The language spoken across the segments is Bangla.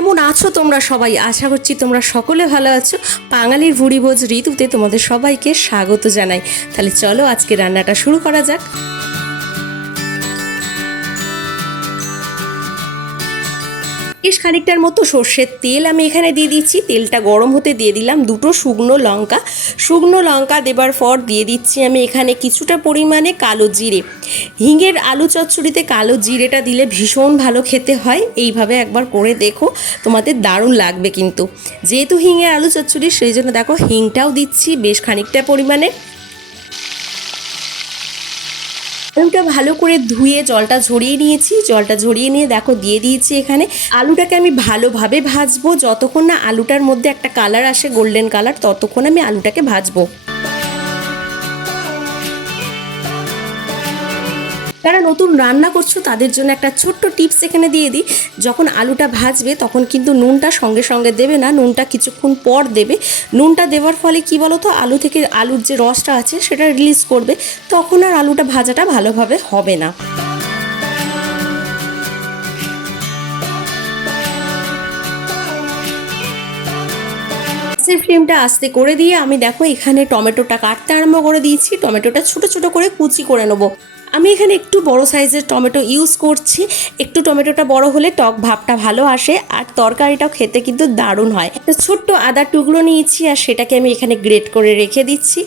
কেমন আছো তোমরা সবাই? আশা করছি তোমরা সকলে ভালো আছো। বাঙালির ভুড়িভোজ ঋতুতে তোমাদের সবাইকে স্বাগত জানাই। তাহলে চলো আজকে রান্নাটা শুরু করা যাক। বেশ খানিকটার মতো সর্ষের তেল আমি এখানে দিয়ে দিচ্ছি। তেলটা গরম হতে দিয়ে দিলাম দুটো শুকনো লঙ্কা। শুকনো লঙ্কা দেবার পর দিয়ে দিচ্ছি আমি এখানে কিছুটা পরিমাণে কালো জিরে। হিঙের আলু চচ্চড়িতে কালো জিরেটা দিলে ভীষণ ভালো খেতে হয়। এইভাবে একবার করে দেখো, তোমাদের দারুণ লাগবে কিন্তু। যেহেতু হিঙের আলু চচ্চড়ি, সেই জন্য দেখো হিংটাও দিচ্ছি বেশ খানিকটা পরিমাণে। আলুটা ভালো করে ধুয়ে জলটা ঝরিয়ে নিয়েছি। জলটা ঝরিয়ে নিয়ে দেখো দিয়ে দিয়েছি এখানে। আলুটাকে আমি ভালোভাবে ভাজবো। যতক্ষণ না আলুটার মধ্যে একটা কালার আসে গোল্ডেন কালার ততক্ষণ আমি আলুটাকে ভাজবো। যারা নতুন রান্না করছ, তাদের জন্য একটা ছোট্ট টিপস এখানে দিয়ে দিই। যখন আলুটা ভাজবে, তখন কিন্তু নুনটা সঙ্গে সঙ্গে দেবে না, নুনটা কিছুক্ষণ পর দেবে। নুনটা দেওয়ার ফলে কি বলো তো, আলু থেকে আলুর যে রসটা আছে, সেটা রিলিজ করবে। তখন আর আলুটা ভাজাটা ভালোভাবে হবে না। গ্যাসের ফ্লেমটা আস্তে করে দিয়ে আমি দেখো, এখানে টমেটোটা কাটতে আরম্ভ করে দিয়েছি। টমেটোটা ছোট ছোট করে কুচি করে নেব। আমি এখানে একটু বড় সাইজের টমেটো ইউজ করছি। একটু টমেটোটা বড় হলে টক ভাবটা ভালো আসে, আর তরকারিটাও খেতে কিন্তু দারুণ হয়। একটা ছোট্ট আদার টুকরো নিয়েছি, আর সেটাকে আমি এখানে গ্রেট করে রেখে দিচ্ছি।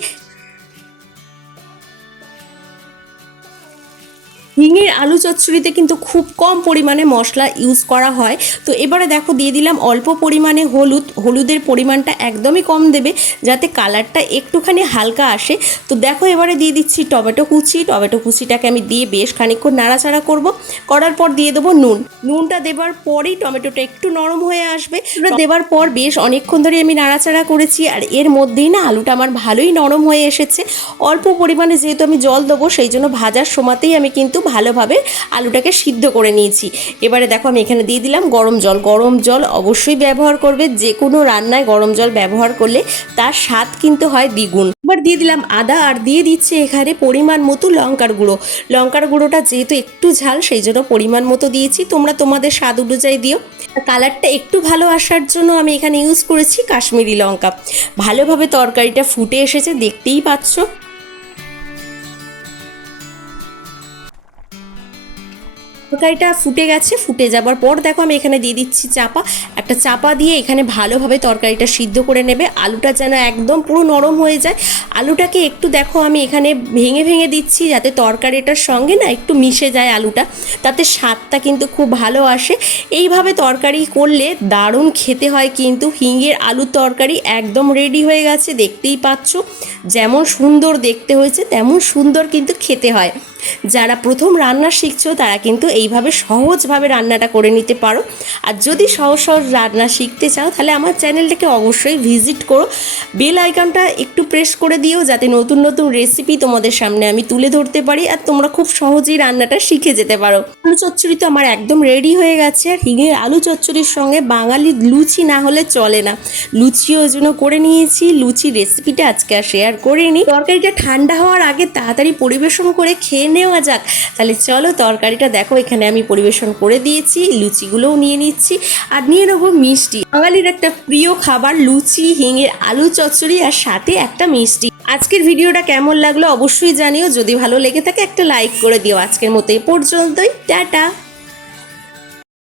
হিঙের আলু চচ্চড়িতে কিন্তু খুব কম পরিমাণে মশলা ইউজ করা হয়। তো এবারে দেখো দিয়ে দিলাম অল্প পরিমাণে হলুদ। হলুদের পরিমাণটা একদমই কম দেবে যাতে কালারটা একটুখানি হালকা আসে। তো দেখো এবারে দিয়ে দিচ্ছি টমেটো কুচি। টমেটো কুচিটাকে আমি দিয়ে বেশ খানিক্ষণ নাড়াচাড়া করব। করার পর দিয়ে দেবো নুন। নুনটা দেবার পরেই টমেটোটা একটু নরম হয়ে আসবে। দেওয়ার পর বেশ অনেকক্ষণ ধরে আমি নাড়াচাড়া করেছি। আর এর মধ্যেই না আলুটা আমার ভালোই নরম হয়ে এসেছে। অল্প পরিমাণে যেহেতু আমি জল দেবো, সেই জন্য ভাজার সময়তেই আমি কিন্তু ভালোভাবে আলুটাকে সিদ্ধ করে নিয়েছি। এবারে দেখো আমি এখানে দিয়ে দিলাম গরম জল। গরম জল অবশ্যই ব্যবহার করবে। যে কোনো রান্নায় গরম জল ব্যবহার করলে তার স্বাদ কিন্তু হয় দ্বিগুণ। এবার দিয়ে দিলাম আদা আর দিয়ে দিচ্ছে এখানে পরিমাণ মতো লঙ্কার গুঁড়ো। লঙ্কার গুঁড়োটা যেহেতু একটু ঝাল, সেই জন্য পরিমাণ মতো দিয়েছি। তোমরা তোমাদের স্বাদ অনুযায়ী দিও। কালারটা একটু ভালো আসার জন্য আমি এখানে ইউজ করেছি কাশ্মীরি লঙ্কা। ভালোভাবে তরকারিটা ফুটে এসেছে, দেখতেই পাচ্ছ। তরকারিটা ফুটে গেছে, ফুটে যাবার পর দেখো আমি এখানে দিয়ে দিচ্ছি চাপা। একটা চাপা দিয়ে এখানে ভালোভাবে তরকারিটা সিদ্ধ করে নেবে। আলুটা যেন একদম পুরো নরম হয়ে যায়। আলুটাকে একটু দেখো আমি এখানে ভেঙে ভেঙে দিচ্ছি যাতে তরকারিটার সঙ্গে না একটু মিশে যায় আলুটা। তাতে স্বাদটা কিন্তু খুব ভালো আসে। এইভাবে তরকারি করলে দারুণ খেতে হয় কিন্তু হিঙের আলুর তরকারি একদম রেডি হয়ে গেছে, দেখতেই পাচ্ছ। যেমন সুন্দর দেখতে হয়েছে, তেমন সুন্দর কিন্তু খেতে হয়। যারা প্রথম রান্না শিখছো, তারা কিন্তু এইভাবে সহজভাবে রান্নাটা করে নিতে পারো। আর যদি সহজ সহজ রান্না শিখতে চাও, তাহলে আমার চ্যানেলটাকে অবশ্যই ভিজিট করো। বেল আইকনটা একটু প্রেস করে দিও, যাতে নতুন নতুন রেসিপি তোমাদের সামনে আমি তুলে ধরতে পারি আর তোমরা খুব সহজেই রান্নাটা শিখে যেতে পারো। আলু চচ্চড়ি তো আমার একদম রেডি হয়ে গেছে আর হিঙের আলু চচ্চড়ির সঙ্গে বাঙালির লুচি না হলে চলে না। লুচিও ওই জন্য করে নিয়েছি, লুচি রেসিপিটা আজকে আর শেয়ার করিনি। তরকারিটা ঠান্ডা হওয়ার আগে তাড়াতাড়ি পরিবেশন করে খেয়ে নেওয়া যাক। তাহলে চলো তরকারিটা দেখো, এখানে আমি পরিবেশন করে দিয়েছি, লুচিগুলোও নিয়ে নিচ্ছি আর নিয়ে নেব মিষ্টি। বাঙালির একটা প্রিয় খাবার লুচি, হিঙের আলু চচ্চড়ি আর সাথে একটা মিষ্টি। আজকের ভিডিওটা কেমন লাগল অবশ্যই জানিও, যদি ভালো লেগে থাকে একটা লাইক করে দিও। আজকের মতো এ পর্যন্তই, টাটা।